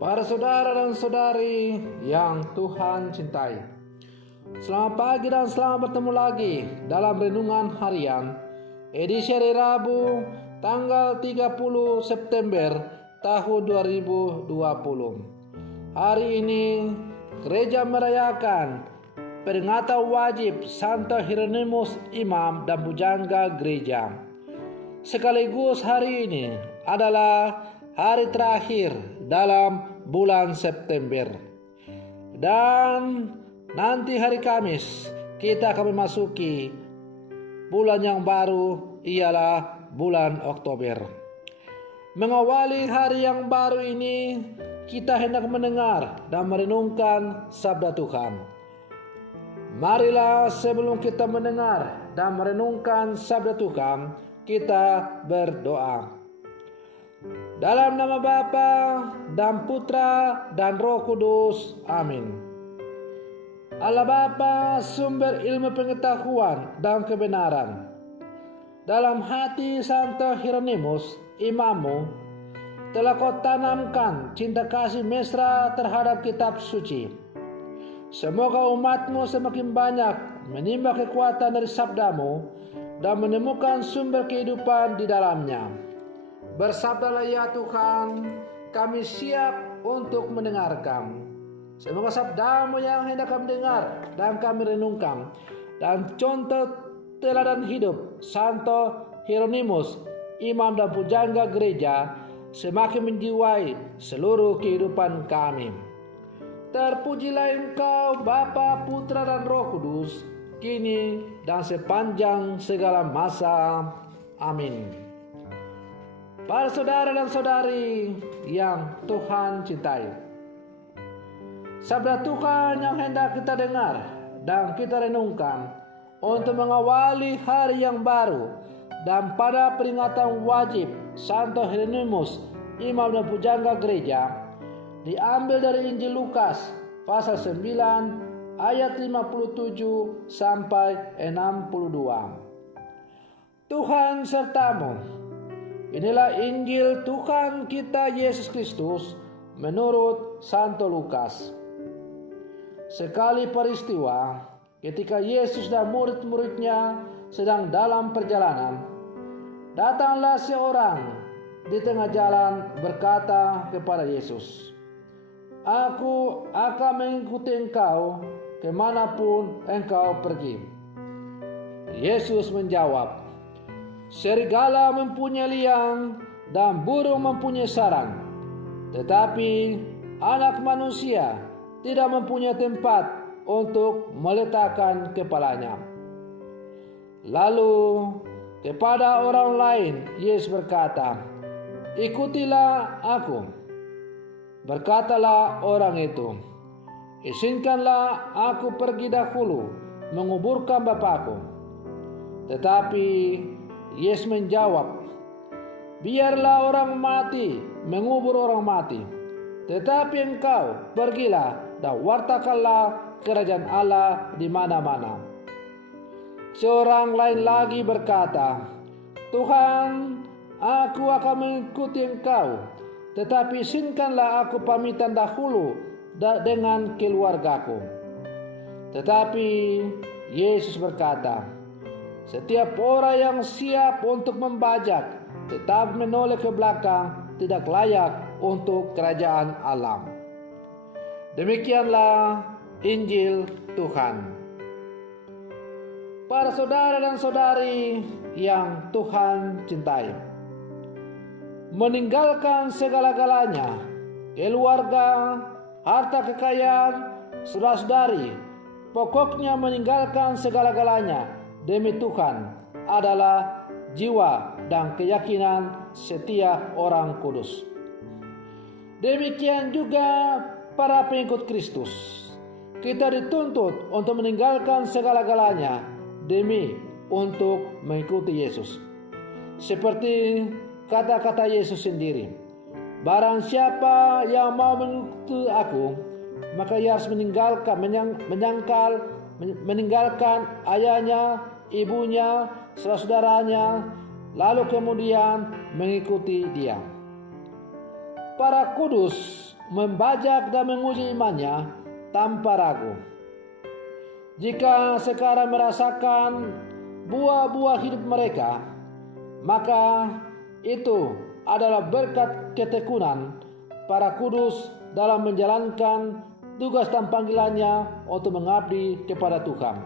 Para saudara dan saudari yang Tuhan cintai, selamat pagi dan selamat bertemu lagi dalam Renungan Harian edisi hari Rabu tanggal 30 September tahun 2020. Hari ini gereja merayakan peringatan wajib Santo Hieronymus Imam dan Pujangga Gereja. Sekaligus hari ini adalah hari terakhir dalam bulan September. Dan nanti hari Kamis kita akan memasuki bulan yang baru, ialah bulan Oktober. Mengawali hari yang baru ini, kita hendak mendengar dan merenungkan sabda Tuhan. Marilah sebelum kita mendengar dan merenungkan sabda Tuhan, kita berdoa. Dalam nama Bapa dan Putra dan Roh Kudus. Amin. Allah Bapa, sumber ilmu pengetahuan dan kebenaran. Dalam hati Santo Hieronymus Imammu, telah kau tanamkan cinta kasih mesra terhadap kitab suci. Semoga umatmu semakin banyak menimba kekuatan dari sabdamu dan menemukan sumber kehidupan di dalamnya. Bersabdalah ya Tuhan, kami siap untuk mendengarkan. Semoga sabdamu yang hendak kami dengar dan kami renungkan, dan contoh teladan hidup Santo Hieronymus Imam dan Pujangga Gereja semakin menjiwai seluruh kehidupan kami. Terpujilah Engkau Bapa, Putra dan Roh Kudus, kini dan sepanjang segala masa. Amin. Para saudara dan saudari yang Tuhan cintai, sabda Tuhan yang hendak kita dengar dan kita renungkan untuk mengawali hari yang baru dan pada peringatan wajib Santo Hieronymus Imam dan Pujangga Gereja diambil dari Injil Lukas pasal 9 ayat 57 sampai 62. Tuhan sertamu. Inilah Injil Tuhan kita Yesus Kristus menurut Santo Lukas. Sekali peristiwa ketika Yesus dan murid-muridnya sedang dalam perjalanan, datanglah seorang di tengah jalan berkata kepada Yesus, "Aku akan mengikuti engkau kemanapun engkau pergi." Yesus menjawab, "Serigala mempunyai liang dan burung mempunyai sarang, tetapi anak manusia tidak mempunyai tempat untuk meletakkan kepalanya." Lalu kepada orang lain Yesus berkata, "Ikutilah aku." Berkatalah orang itu, "Izinkanlah aku pergi dahulu menguburkan Bapakku." Tetapi Yesus menjawab, "Biarlah orang mati mengubur orang mati, tetapi engkau pergilah dan wartakanlah kerajaan Allah di mana-mana." Seorang lain lagi berkata, "Tuhan, aku akan mengikuti engkau, tetapi izinkanlah aku pamitan dahulu dengan keluargaku." Tetapi Yesus berkata, "Setiap orang yang siap untuk membajak tetap menoleh ke belakang tidak layak untuk kerajaan Allah." Demikianlah Injil Tuhan. Para saudara dan saudari yang Tuhan cintai, meninggalkan segala-galanya, keluarga, harta kekayaan, saudara-saudari, pokoknya meninggalkan segala-galanya demi Tuhan adalah jiwa dan keyakinan setiap orang kudus. Demikian juga para pengikut Kristus. Kita dituntut untuk meninggalkan segala-galanya demi untuk mengikuti Yesus. Seperti kata-kata Yesus sendiri, "Barang siapa yang mau mengikuti aku, maka ia harus meninggalkan ayahnya, ibunya, saudara-saudaranya, lalu kemudian mengikuti dia." para kudus membajak dan menguji imannya tanpa ragu. Jika sekarang merasakan buah-buah hidup mereka, maka itu adalah berkat ketekunan para kudus dalam menjalankan tugas dan panggilannya untuk mengabdi kepada Tuhan.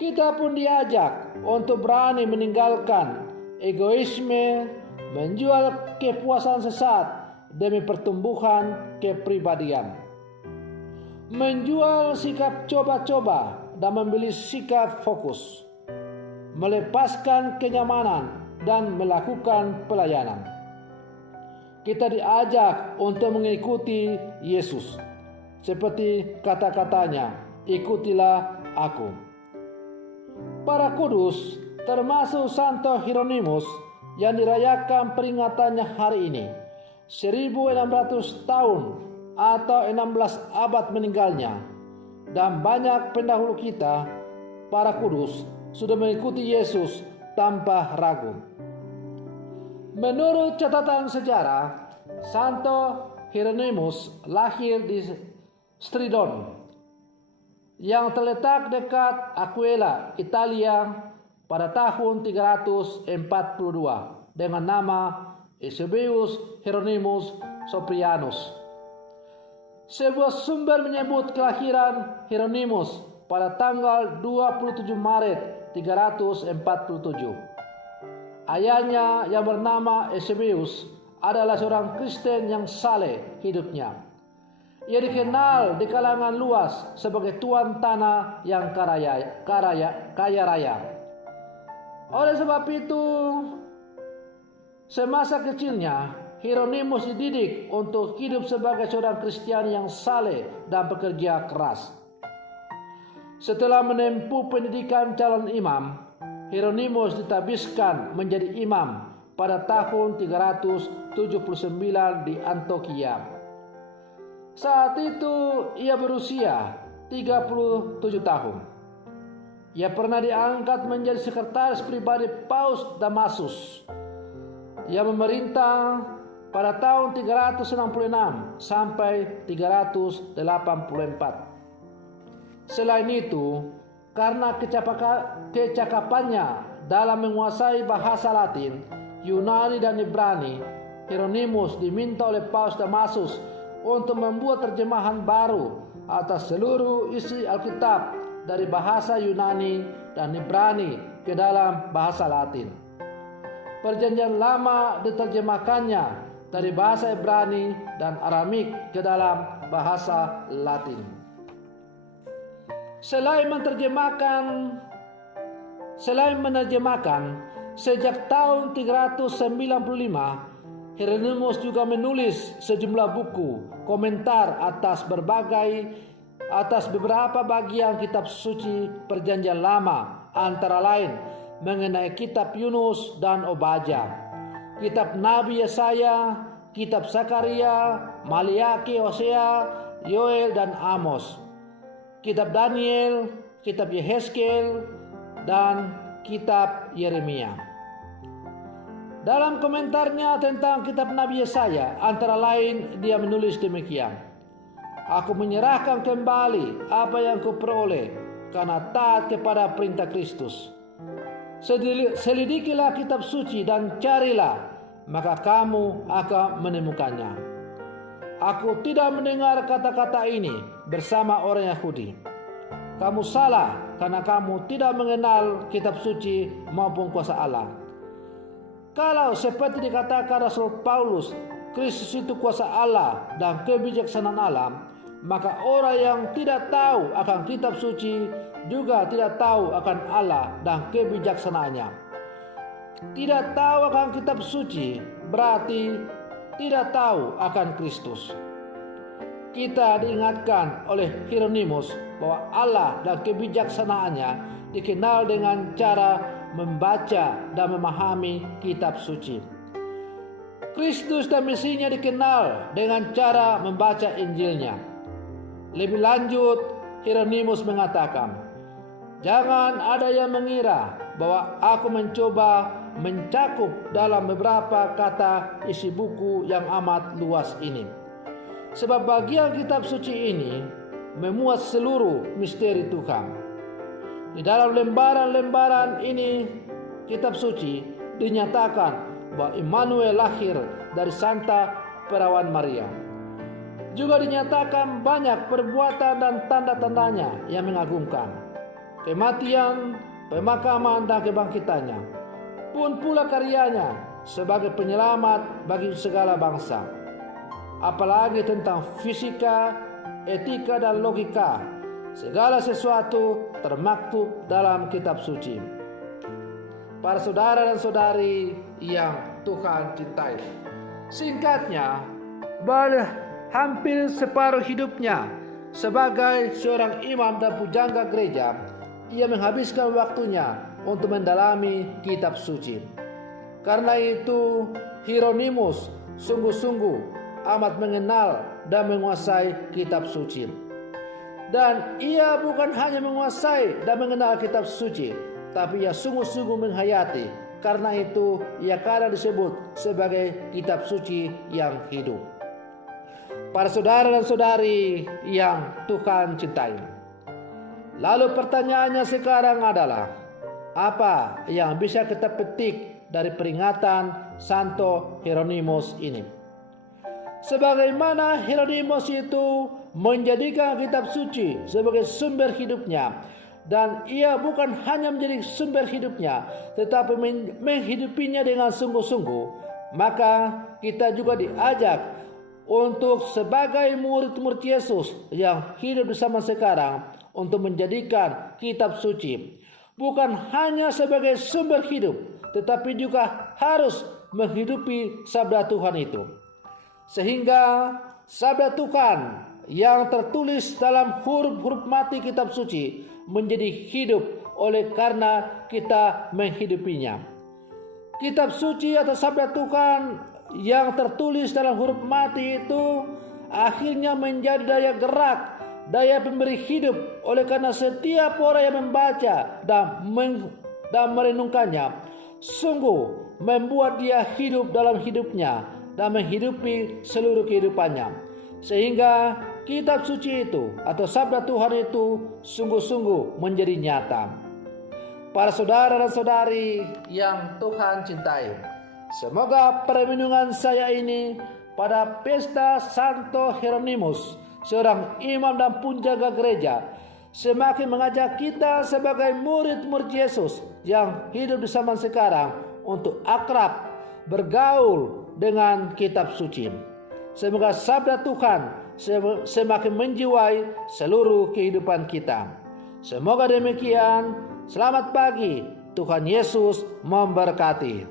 Kita pun diajak untuk berani meninggalkan egoisme, menjual kepuasan sesat demi pertumbuhan kepribadian, menjual sikap coba-coba dan membeli sikap fokus, melepaskan kenyamanan dan melakukan pelayanan. Kita diajak untuk mengikuti Yesus, seperti kata-katanya, "Ikutilah aku." Para kudus, termasuk Santo Hieronymus yang dirayakan peringatannya hari ini, 1600 tahun atau 16 abad meninggalnya, dan banyak pendahulu kita, para kudus, sudah mengikuti Yesus tanpa ragu. Menurut catatan sejarah, Santo Hieronymus lahir di Stridon yang terletak dekat Aquila, Italia pada tahun 342 dengan nama Eusebius Hieronymus Cyprianus. Sebuah sumber menyebut kelahiran Hieronymus pada tanggal 27 Maret 347. Ayahnya yang bernama Eusebius adalah seorang Kristen yang saleh hidupnya. Ia dikenal di kalangan luas sebagai tuan tanah yang kaya raya. Oleh sebab itu, semasa kecilnya, Hieronymus dididik untuk hidup sebagai seorang Kristiani yang saleh dan bekerja keras. Setelah menempuh pendidikan calon imam, Hieronymus ditabiskan menjadi imam pada tahun 379 di Antioquia. Saat itu ia berusia 37 tahun. Ia pernah diangkat menjadi sekretaris pribadi Paus Damasus. Ia memerintah pada tahun 366 sampai 384. Selain itu, karena kecakapannya dalam menguasai bahasa Latin, Yunani dan Ibrani, Hieronymus diminta oleh Paus Damasus untuk membuat terjemahan baru atas seluruh isi Alkitab dari bahasa Yunani dan Ibrani ke dalam bahasa Latin. Perjanjian Lama diterjemahkannya dari bahasa Ibrani dan Aramik ke dalam bahasa Latin. Selain menerjemahkan, sejak tahun 395, Hieronymus juga menulis sejumlah buku komentar atas beberapa bagian kitab suci Perjanjian Lama, antara lain mengenai kitab Yunus dan Obadya, kitab Nabi Yesaya, kitab Zakaria, Maliaki, Hosea, Yoel dan Amos, kitab Daniel, kitab Yehezkiel, dan kitab Yeremia. Dalam komentarnya tentang kitab Nabi Yesaya, antara lain dia menulis demikian: "Aku menyerahkan kembali apa yang kuperoleh karena taat kepada perintah Kristus. Selidikilah kitab suci dan carilah, maka kamu akan menemukannya. Aku tidak mendengar kata-kata ini bersama orang Yahudi. Kamu salah karena kamu tidak mengenal kitab suci maupun kuasa Allah. Kalau seperti dikatakan Rasul Paulus, Kristus itu kuasa Allah dan kebijaksanaan Allah, maka orang yang tidak tahu akan kitab suci juga tidak tahu akan Allah dan kebijaksanaannya. Tidak tahu akan kitab suci berarti tidak tahu akan Kristus." Kita diingatkan oleh Hieronymus bahwa Allah dan kebijaksanaannya dikenal dengan cara membaca dan memahami kitab suci. Kristus dan misinya dikenal dengan cara membaca Injilnya. Lebih lanjut, Hieronymus mengatakan, "Jangan ada yang mengira bahwa aku mencoba mencakup dalam beberapa kata isi buku yang amat luas ini. Sebab bagian kitab suci ini memuat seluruh misteri Tuhan. Di dalam lembaran-lembaran ini kitab suci dinyatakan bahwa Immanuel lahir dari Santa Perawan Maria. Juga dinyatakan banyak perbuatan dan tanda-tandanya yang mengagumkan. Kematian, pemakaman, dan kebangkitannya. Pun pula karyanya sebagai penyelamat bagi segala bangsa. Apalagi tentang fisika, etika, dan logika. Segala sesuatu termaktub dalam kitab suci. Para saudara dan saudari yang Tuhan cintai. Singkatnya, hampir separuh hidupnya sebagai seorang imam dan pujangga gereja, ia menghabiskan waktunya untuk mendalami kitab suci. Karena itu, Hieronymus sungguh-sungguh amat mengenal dan menguasai kitab suci. Dan ia bukan hanya menguasai dan mengenal kitab suci, tapi ia sungguh-sungguh menghayati. Karena itu, ia kadang disebut sebagai kitab suci yang hidup. Para saudara dan saudari yang Tuhan cintai. Lalu pertanyaannya sekarang adalah, apa yang bisa kita petik dari peringatan Santo Hieronymus ini? Sebagaimana Hieronymus itu menjadikan kitab suci sebagai sumber hidupnya, dan ia bukan hanya menjadi sumber hidupnya, tetapi menghidupinya dengan sungguh-sungguh, maka kita juga diajak untuk sebagai murid-murid Yesus yang hidup bersama sekarang untuk menjadikan kitab suci bukan hanya sebagai sumber hidup, tetapi juga harus menghidupi sabda Tuhan itu. Sehingga sabda Tuhan yang tertulis dalam huruf-huruf mati kitab suci menjadi hidup oleh karena kita menghidupinya. Kitab suci atau sabda Tuhan yang tertulis dalam huruf mati itu akhirnya menjadi daya gerak, daya pemberi hidup oleh karena setiap orang yang membaca dan merenungkannya sungguh membuat dia hidup dalam hidupnya dan menghidupi seluruh kehidupannya. Sehingga kitab suci itu atau sabda Tuhan itu sungguh-sungguh menjadi nyata. Para saudara dan saudari yang Tuhan cintai, semoga perenungan saya ini pada pesta Santo Hieronymus, seorang imam dan penjaga gereja, semakin mengajak kita sebagai murid-murid Yesus yang hidup di zaman sekarang untuk akrab bergaul dengan kitab suci. Semoga sabda Tuhan semakin menjiwai seluruh kehidupan kita. Semoga demikian. Selamat pagi. Tuhan Yesus memberkati.